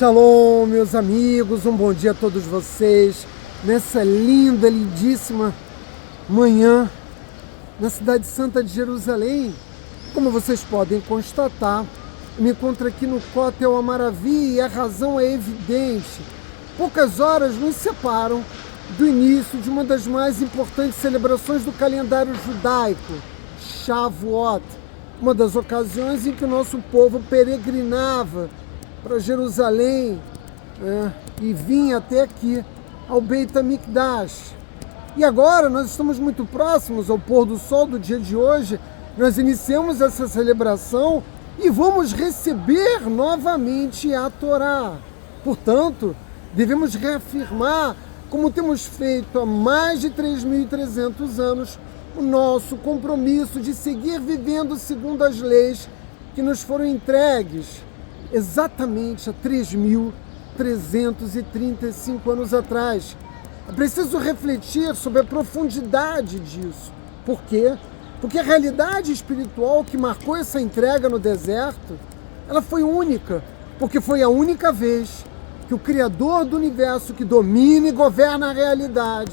Shalom, meus amigos, um bom dia a todos vocês, nessa linda, lindíssima manhã, na cidade santa de Jerusalém. Como vocês podem constatar, eu me encontro aqui no Kotel Amaravi e a razão é evidente. Poucas horas nos separam do início de uma das mais importantes celebrações do calendário judaico, Shavuot, uma das ocasiões em que o nosso povo peregrinava para Jerusalém, e vinha até aqui, ao Beit HaMikdash. E agora nós estamos muito próximos ao pôr do sol do dia de hoje, nós iniciamos essa celebração e vamos receber novamente a Torá. Portanto, devemos reafirmar, como temos feito há mais de 3.300 anos, o nosso compromisso de seguir vivendo segundo as leis que nos foram entregues exatamente há 3.335 anos atrás. É preciso refletir sobre a profundidade disso. Por quê? Porque a realidade espiritual que marcou essa entrega no deserto, ela foi única, porque foi a única vez que o Criador do universo, que domina e governa a realidade,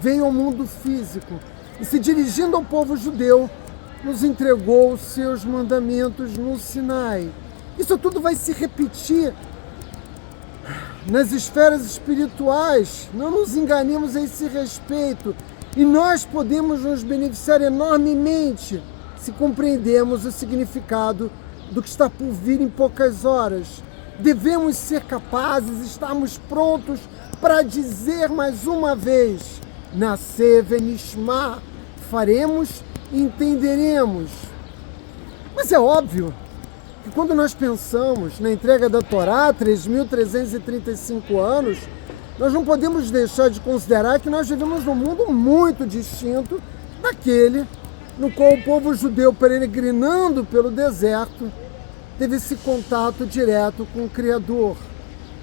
veio ao mundo físico e, se dirigindo ao povo judeu, nos entregou os seus mandamentos no Sinai. Isso tudo vai se repetir nas esferas espirituais. Não nos enganemos a esse respeito. E nós podemos nos beneficiar enormemente se compreendermos o significado do que está por vir em poucas horas. Devemos ser capazes, estarmos prontos para dizer mais uma vez: Nascer Venishma, faremos e entenderemos. Mas é óbvio que quando nós pensamos na entrega da Torá, 3.335 anos, nós não podemos deixar de considerar que nós vivemos num mundo muito distinto daquele no qual o povo judeu, peregrinando pelo deserto, teve esse contato direto com o Criador.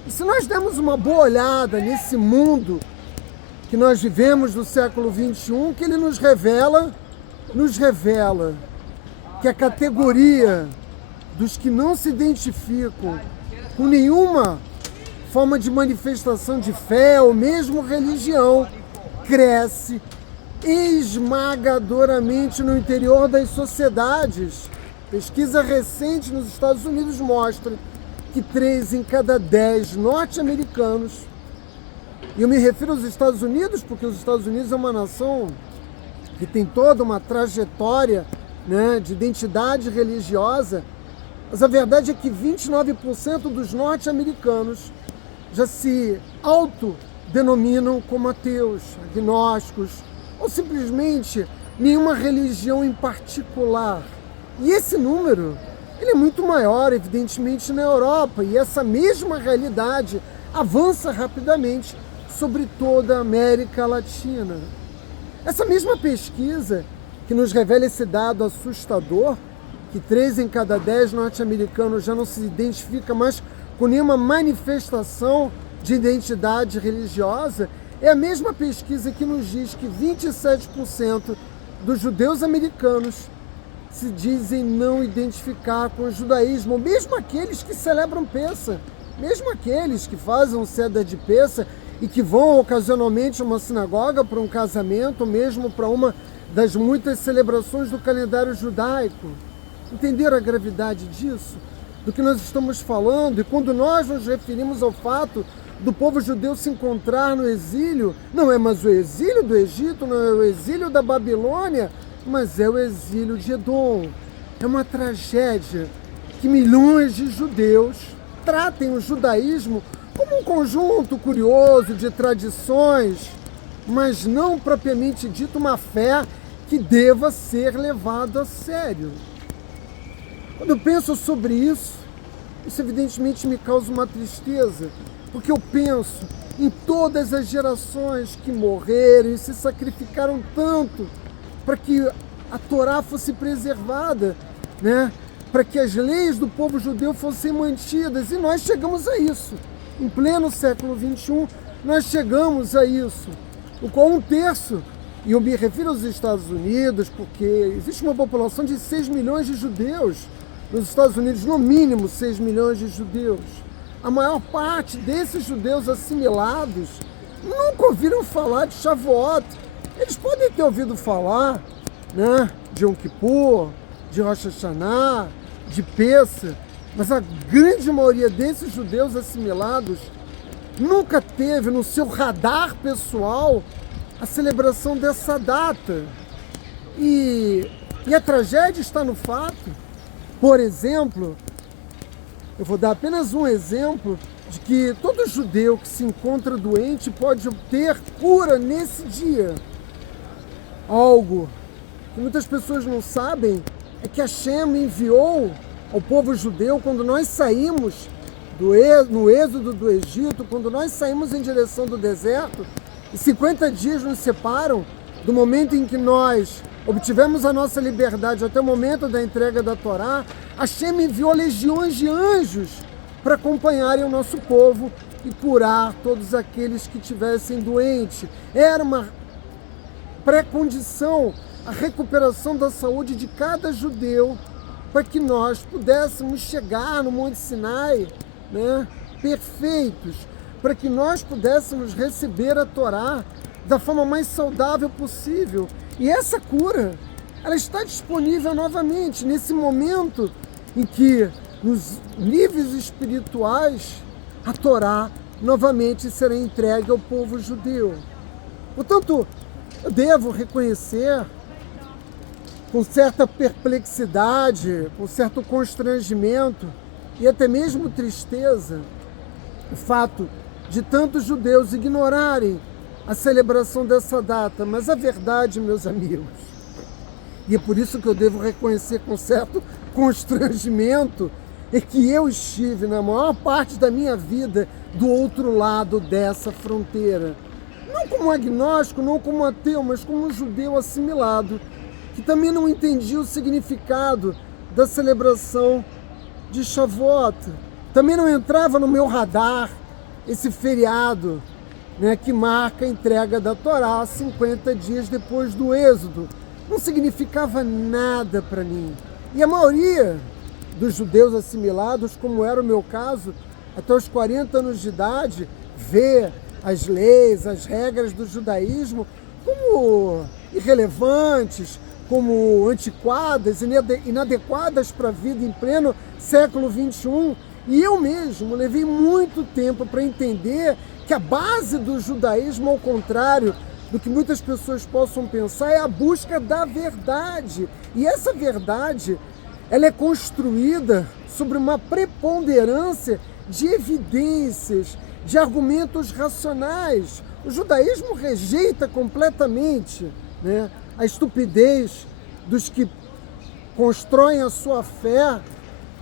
E se nós dermos uma boa olhada nesse mundo que nós vivemos no século XXI, que ele nos revela que a categoria dos que não se identificam com nenhuma forma de manifestação de fé ou mesmo religião cresce esmagadoramente no interior das sociedades. Pesquisa recente nos Estados Unidos mostra que 3 em cada 10 norte-americanos, e eu me refiro aos Estados Unidos porque os Estados Unidos é uma nação que tem toda uma trajetória, de identidade religiosa, mas a verdade é que 29% dos norte-americanos já se autodenominam como ateus, agnósticos, ou simplesmente nenhuma religião em particular. E esse número, ele é muito maior, evidentemente, na Europa, e essa mesma realidade avança rapidamente sobre toda a América Latina. Essa mesma pesquisa que nos revela esse dado assustador, que 3 em cada 10 norte-americanos já não se identifica mais com nenhuma manifestação de identidade religiosa, é a mesma pesquisa que nos diz que 27% dos judeus americanos se dizem não identificar com o judaísmo, mesmo aqueles que celebram Pêssah, mesmo aqueles que fazem o Seder de Pêssah e que vão ocasionalmente a uma sinagoga para um casamento, ou mesmo para uma das muitas celebrações do calendário judaico. Entenderam a gravidade disso? Do que nós estamos falando? E quando nós nos referimos ao fato do povo judeu se encontrar no exílio, não é mais o exílio do Egito, não é o exílio da Babilônia, mas é o exílio de Edom. É uma tragédia que milhões de judeus tratem o judaísmo como um conjunto curioso de tradições, mas não propriamente dito uma fé que deva ser levada a sério. Quando eu penso sobre isso evidentemente me causa uma tristeza, porque eu penso em todas as gerações que morreram e se sacrificaram tanto para que a Torá fosse preservada, para que as leis do povo judeu fossem mantidas, e nós chegamos a isso. Em pleno século XXI, nós chegamos a isso, o qual 1/3, e eu me refiro aos Estados Unidos, porque existe uma população de 6 milhões de judeus nos Estados Unidos, no mínimo 6 milhões de judeus. a maior parte desses judeus assimilados nunca ouviram falar de Shavuot. Eles podem ter ouvido falar, né, de Yom Kippur, de Rosh Hashanah, de Pessah, mas a grande maioria desses judeus assimilados nunca teve no seu radar pessoal a celebração dessa data. E a tragédia está no fato, por exemplo, eu vou dar apenas um exemplo, de que todo judeu que se encontra doente pode obter cura nesse dia. Algo que muitas pessoas não sabem é que Hashem enviou ao povo judeu quando nós saímos no êxodo do Egito, quando nós saímos em direção do deserto, e 50 dias nos separam do momento em que nós obtivemos a nossa liberdade até o momento da entrega da Torá. Hashem enviou legiões de anjos para acompanharem o nosso povo e curar todos aqueles que estivessem doentes. Era uma pré-condição a recuperação da saúde de cada judeu para que nós pudéssemos chegar no Monte Sinai, né, perfeitos, para que nós pudéssemos receber a Torá da forma mais saudável possível. E essa cura, ela está disponível novamente nesse momento em que, nos níveis espirituais, a Torá novamente será entregue ao povo judeu. Portanto, eu devo reconhecer, com certa perplexidade, com certo constrangimento e até mesmo tristeza, o fato de tantos judeus ignorarem a celebração dessa data. Mas a verdade, meus amigos, e é por isso que eu devo reconhecer com certo constrangimento, é que eu estive na maior parte da minha vida do outro lado dessa fronteira. Não como agnóstico, não como ateu, mas como um judeu assimilado, que também não entendia o significado da celebração de Shavuot. Também não entrava no meu radar esse feriado, né, que marca a entrega da Torá 50 dias depois do Êxodo. Não significava nada para mim. E a maioria dos judeus assimilados, como era o meu caso, até os 40 anos de idade, vê as leis, as regras do judaísmo como irrelevantes, como antiquadas, inadequadas para a vida em pleno século XXI. E eu mesmo levei muito tempo para entender que a base do judaísmo, ao contrário do que muitas pessoas possam pensar, é a busca da verdade. E essa verdade, ela é construída sobre uma preponderância de evidências, de argumentos racionais. O judaísmo rejeita completamente, né, a estupidez dos que constroem a sua fé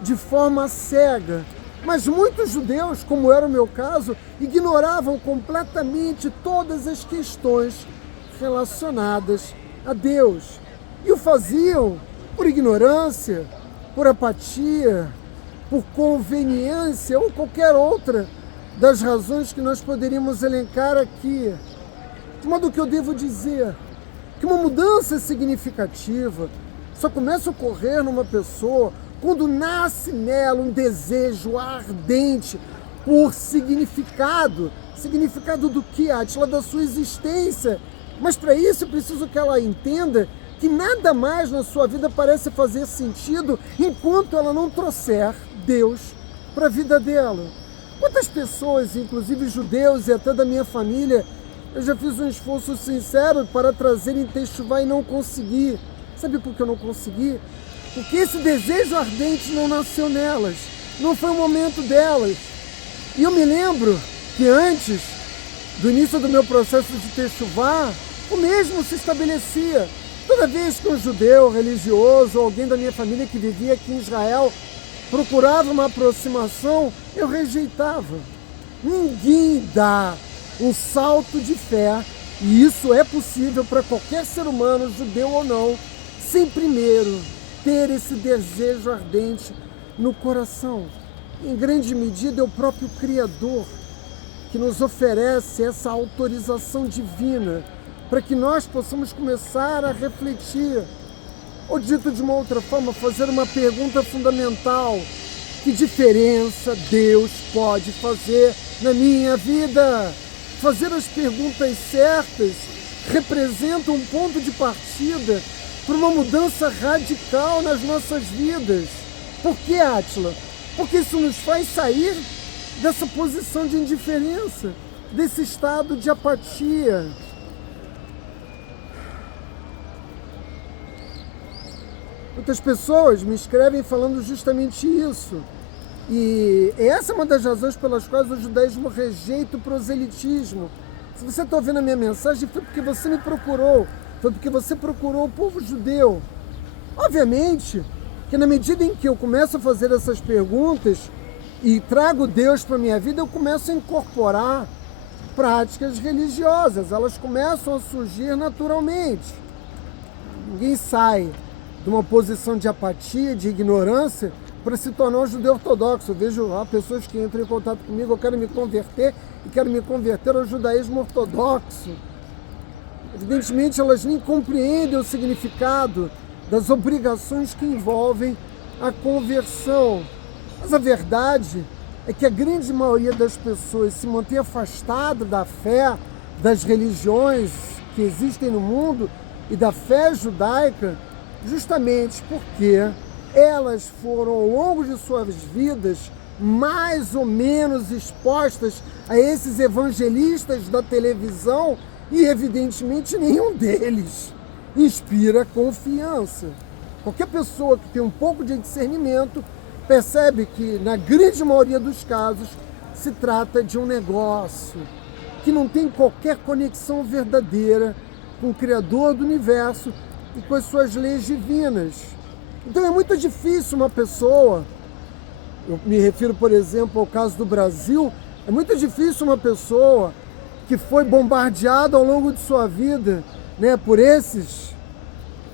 de forma cega. Mas muitos judeus, como era o meu caso, ignoravam completamente todas as questões relacionadas a Deus. E o faziam por ignorância, por apatia, por conveniência ou qualquer outra das razões que nós poderíamos elencar aqui. De modo que eu devo dizer que uma mudança significativa só começa a ocorrer numa pessoa quando nasce nela um desejo ardente por significado. Significado do que? Átila, da sua existência. Mas para isso é preciso que ela entenda que nada mais na sua vida parece fazer sentido enquanto ela não trouxer Deus para a vida dela. Quantas pessoas, inclusive judeus e até da minha família, eu já fiz um esforço sincero para trazerem Teshuvá e não consegui. Sabe por que eu não consegui? Porque esse desejo ardente não nasceu nelas, não foi o momento delas. E eu me lembro que antes do início do meu processo de Teshuvá, o mesmo se estabelecia. Toda vez que um judeu religioso ou alguém da minha família que vivia aqui em Israel procurava uma aproximação, eu rejeitava. Ninguém dá um salto de fé, e isso é possível para qualquer ser humano, judeu ou não, sem primeiro ter esse desejo ardente no coração. Em grande medida é o próprio Criador que nos oferece essa autorização divina para que nós possamos começar a refletir, ou dito de uma outra forma, fazer uma pergunta fundamental: Que diferença Deus pode fazer na minha vida? Fazer as perguntas certas representa um ponto de partida para uma mudança radical nas nossas vidas. Por que, Átila? Porque isso nos faz sair dessa posição de indiferença, desse estado de apatia. Muitas pessoas me escrevem falando justamente isso. E essa é uma das razões pelas quais o judaísmo rejeita o proselitismo. Se você está ouvindo a minha mensagem, foi porque você me procurou, foi porque você procurou o povo judeu. Obviamente que na medida em que eu começo a fazer essas perguntas e trago Deus para a minha vida, eu começo a incorporar práticas religiosas, elas começam a surgir naturalmente. Ninguém sai de uma posição de apatia, de ignorância, para se tornar um judeu ortodoxo. Eu vejo pessoas que entram em contato comigo, eu quero me converter e quero me converter ao judaísmo ortodoxo. Evidentemente, elas nem compreendem o significado das obrigações que envolvem a conversão. Mas a verdade é que a grande maioria das pessoas se mantém afastada da fé, das religiões que existem no mundo e da fé judaica, justamente porque elas foram, ao longo de suas vidas, mais ou menos expostas a esses evangelistas da televisão e, evidentemente, nenhum deles inspira confiança. Qualquer pessoa que tem um pouco de discernimento percebe que, na grande maioria dos casos, se trata de um negócio que não tem qualquer conexão verdadeira com o Criador do Universo e com as suas leis divinas. Então é muito difícil uma pessoa, eu me refiro, por exemplo, ao caso do Brasil, é muito difícil uma pessoa que foi bombardeada ao longo de sua vida, né, por esses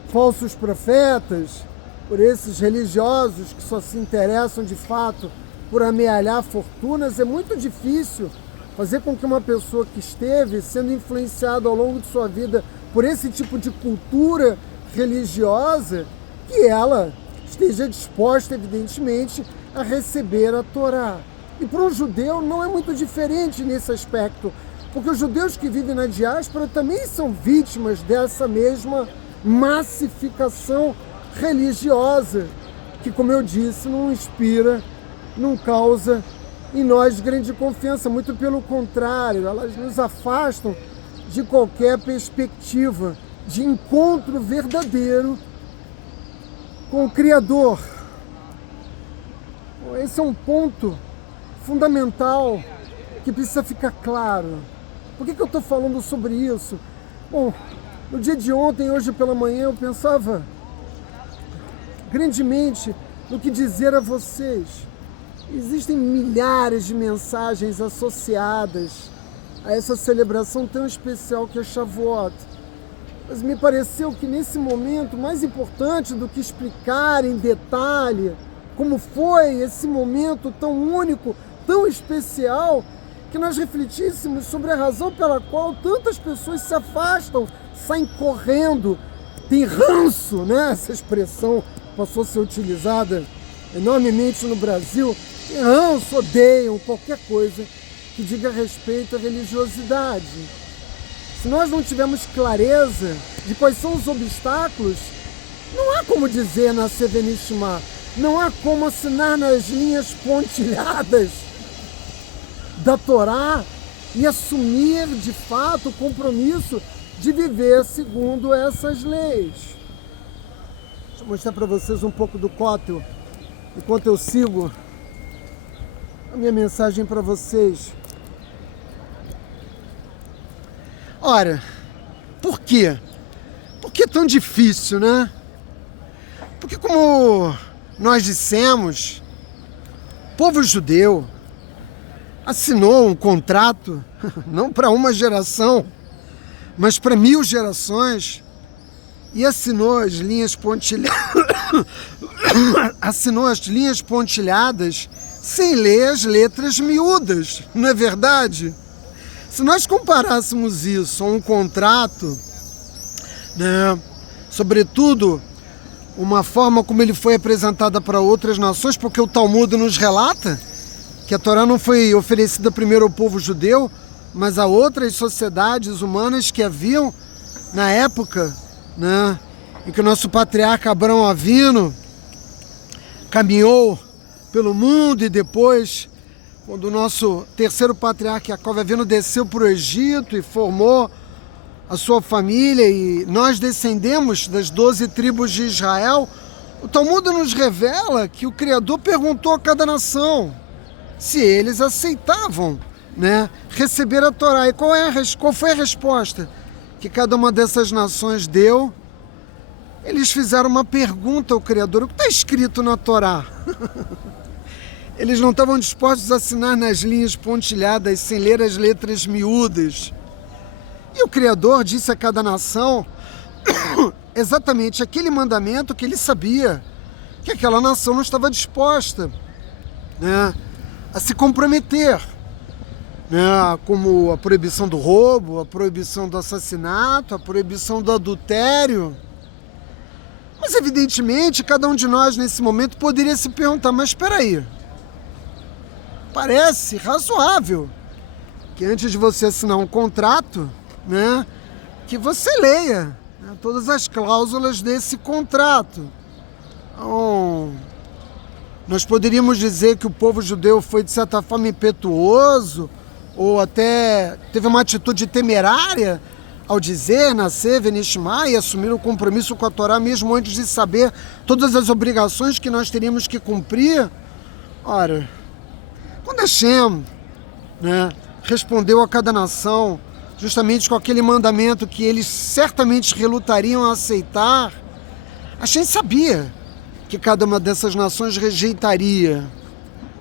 falsos profetas, por esses religiosos que só se interessam de fato por amealhar fortunas. É muito difícil fazer com que uma pessoa que esteve sendo influenciada ao longo de sua vida por esse tipo de cultura religiosa, que ela esteja disposta, evidentemente, a receber a Torá. E para um judeu não é muito diferente nesse aspecto, porque os judeus que vivem na diáspora também são vítimas dessa mesma massificação religiosa, que, como eu disse, não inspira, não causa em nós grande confiança, muito pelo contrário, elas nos afastam de qualquer perspectiva de encontro verdadeiro com o Criador. Esse é um ponto fundamental que precisa ficar claro. Por que eu estou falando sobre isso? Bom, no dia de ontem, hoje pela manhã, eu pensava grandemente no que dizer a vocês. Existem milhares de mensagens associadas a essa celebração tão especial que é Shavuot. Mas me pareceu que nesse momento, mais importante do que explicar em detalhe como foi esse momento tão único, tão especial, que nós refletíssemos sobre a razão pela qual tantas pessoas se afastam, saem correndo, tem ranço, né? Essa expressão passou a ser utilizada enormemente no Brasil, tem ranço, odeiam qualquer coisa que diga respeito à religiosidade. Se nós não tivermos clareza de quais são os obstáculos, não há como dizer na Sevenishma, não há como assinar nas linhas pontilhadas da Torá e assumir de fato o compromisso de viver segundo essas leis. Deixa eu mostrar para vocês um pouco do Kotel, enquanto eu sigo a minha mensagem para vocês. Ora, por quê? Por que é tão difícil, né? Porque, como nós dissemos, o povo judeu assinou um contrato, não para uma geração, mas para 1000 gerações, e assinou as linhas pontilhadas sem ler as letras miúdas, não é verdade? Se nós comparássemos isso a um contrato, né, sobretudo uma forma como ele foi apresentada para outras nações, porque o Talmud nos relata que a Torá não foi oferecida primeiro ao povo judeu, mas a outras sociedades humanas que haviam na época, né, em que o nosso patriarca Abraão Avino caminhou pelo mundo, e depois, quando o nosso terceiro patriarca Jacó Avino desceu para o Egito e formou a sua família, e nós descendemos das 12 tribos de Israel, o Talmud nos revela que o Criador perguntou a cada nação se eles aceitavam, né, receber a Torá. E qual foi a resposta que cada uma dessas nações deu? Eles fizeram uma pergunta ao Criador: o que está escrito na Torá? Eles não estavam dispostos a assinar nas linhas pontilhadas, sem ler as letras miúdas. E o Criador disse a cada nação exatamente aquele mandamento que ele sabia que aquela nação não estava disposta, né, a se comprometer, né, como a proibição do roubo, a proibição do assassinato, a proibição do adultério. Mas evidentemente cada um de nós nesse momento poderia se perguntar: mas espera aí, parece razoável que antes de você assinar um contrato, né, que você leia, né, todas as cláusulas desse contrato. Então, nós poderíamos dizer que o povo judeu foi de certa forma impetuoso, ou até teve uma atitude temerária ao dizer, nascer, venishma, e assumir o compromisso com a Torá mesmo antes de saber todas as obrigações que nós teríamos que cumprir. Ora, quando Hashem, né, respondeu a cada nação justamente com aquele mandamento que eles certamente relutariam a aceitar, Hashem sabia que cada uma dessas nações rejeitaria.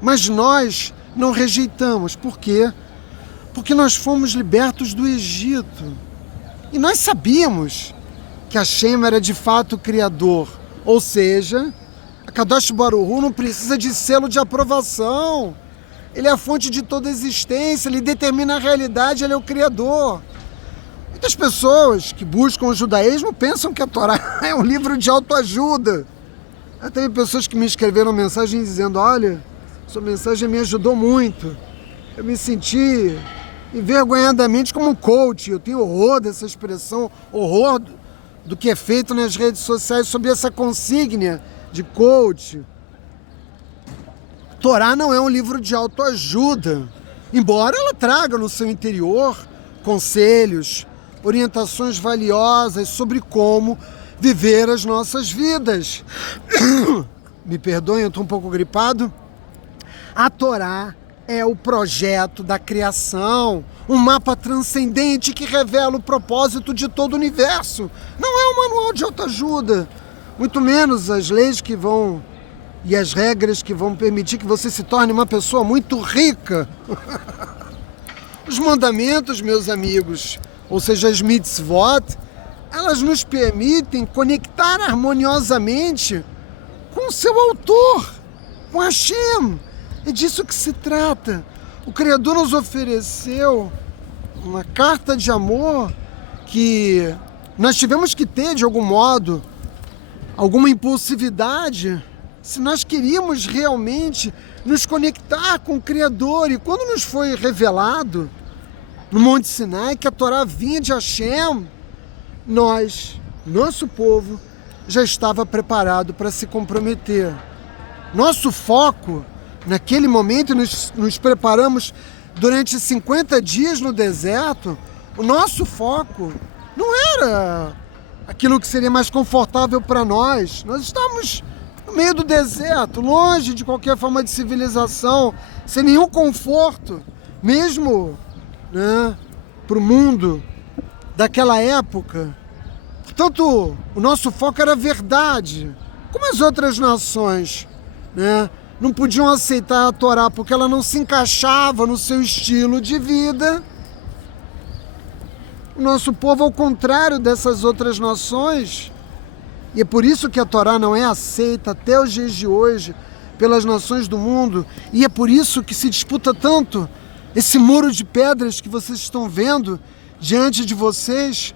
Mas nós não rejeitamos. Por quê? Porque nós fomos libertos do Egito. E nós sabíamos que Hashem era de fato o Criador. Ou seja, a Kadosh Baruch Hu não precisa de selo de aprovação. Ele é a fonte de toda a existência, ele determina a realidade, ele é o Criador. Muitas pessoas que buscam o judaísmo pensam que a Torá é um livro de autoajuda. Teve pessoas que me escreveram mensagem dizendo: olha, sua mensagem me ajudou muito. Eu me senti envergonhadamente como um coach. Eu tenho horror dessa expressão, horror do que é feito nas redes sociais sobre essa consígnia de coach. Torá não é um livro de autoajuda, embora ela traga no seu interior conselhos, orientações valiosas sobre como viver as nossas vidas. Me perdoem, eu estou um pouco gripado. A Torá é o projeto da criação, um mapa transcendente que revela o propósito de todo o universo. Não é um manual de autoajuda, muito menos as leis que vão e as regras que vão permitir que você se torne uma pessoa muito rica. Os mandamentos, meus amigos, ou seja, as mitzvot, elas nos permitem conectar harmoniosamente com o seu autor, com Hashem. É disso que se trata. O Criador nos ofereceu uma carta de amor que nós tivemos que ter, de algum modo, alguma impulsividade, se nós queríamos realmente nos conectar com o Criador. E quando nos foi revelado no Monte Sinai que a Torá vinha de Hashem, nosso povo, já estava preparado para se comprometer. Nosso foco, naquele momento, nos preparamos durante 50 dias no deserto, o nosso foco não era aquilo que seria mais confortável para nós. Nós estávamos no meio do deserto, longe de qualquer forma de civilização, sem nenhum conforto, mesmo, né, para o mundo daquela época. Portanto, o nosso foco era a verdade. Como as outras nações, né, não podiam aceitar a Torá porque ela não se encaixava no seu estilo de vida, o nosso povo, ao contrário dessas outras nações, e é por isso que a Torá não é aceita até os dias de hoje pelas nações do mundo, e é por isso que se disputa tanto esse muro de pedras que vocês estão vendo diante de vocês.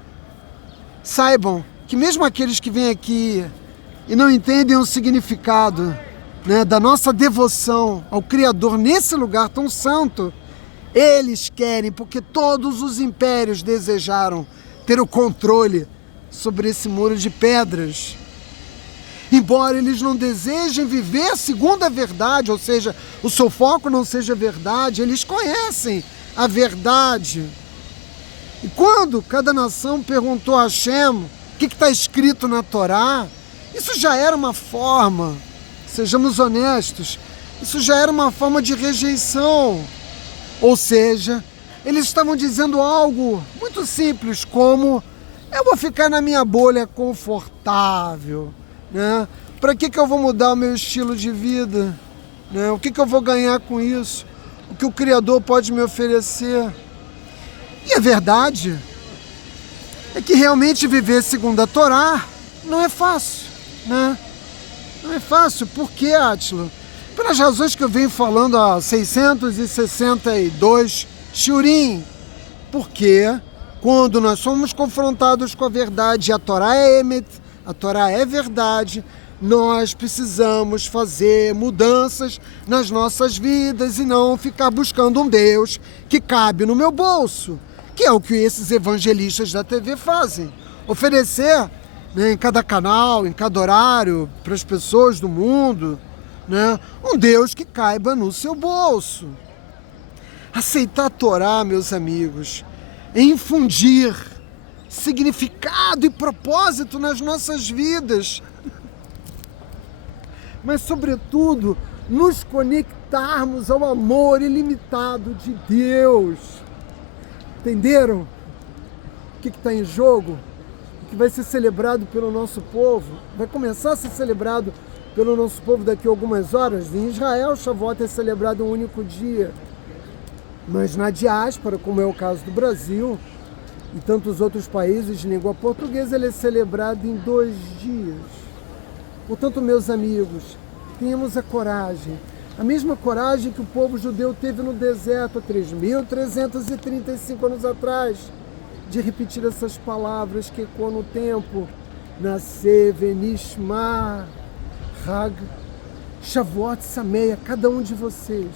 Saibam que mesmo aqueles que vêm aqui e não entendem o significado, né, da nossa devoção ao Criador nesse lugar tão santo. Eles querem, porque todos os impérios desejaram ter o controle sobre esse muro de pedras. Embora eles não desejem viver segundo a verdade, ou seja, o seu foco não seja a verdade, eles conhecem a verdade. E quando cada nação perguntou a Hashem o que está escrito na Torá, isso já era uma forma, sejamos honestos, isso já era uma forma de rejeição. Ou seja, eles estavam dizendo algo muito simples, como: eu vou ficar na minha bolha confortável, né? Para que eu vou mudar o meu estilo de vida? Né? O que eu vou ganhar com isso? O que o Criador pode me oferecer? E a verdade é que realmente viver segundo a Torá não é fácil, né? Não é fácil. Por quê, Átila? Pelas razões que eu venho falando há 662 shiurim. Porque quando nós somos confrontados com a verdade, a Torá é Emet, a Torá é verdade, nós precisamos fazer mudanças nas nossas vidas e não ficar buscando um Deus que cabe no meu bolso, que é o que esses evangelistas da TV fazem. Oferecer, né, em cada canal, em cada horário, para as pessoas do mundo, né, um Deus que caiba no seu bolso. Aceitar a Torá, meus amigos, é infundir significado e propósito nas nossas vidas, mas, sobretudo, nos conectarmos ao amor ilimitado de Deus. Entenderam o que está em jogo? O que vai ser celebrado pelo nosso povo? Vai começar a ser celebrado pelo nosso povo daqui a algumas horas. Em Israel, Shavuot é celebrado um único dia. Mas na diáspora, como é o caso do Brasil e tantos outros países de língua portuguesa, ele é celebrado em 2 dias. Portanto, meus amigos, tenhamos a coragem, a mesma coragem que o povo judeu teve no deserto há 3.335 anos atrás, de repetir essas palavras que ecoam no tempo: Nascer, Venishma, Hag, Shavuot Sameia, cada um de vocês.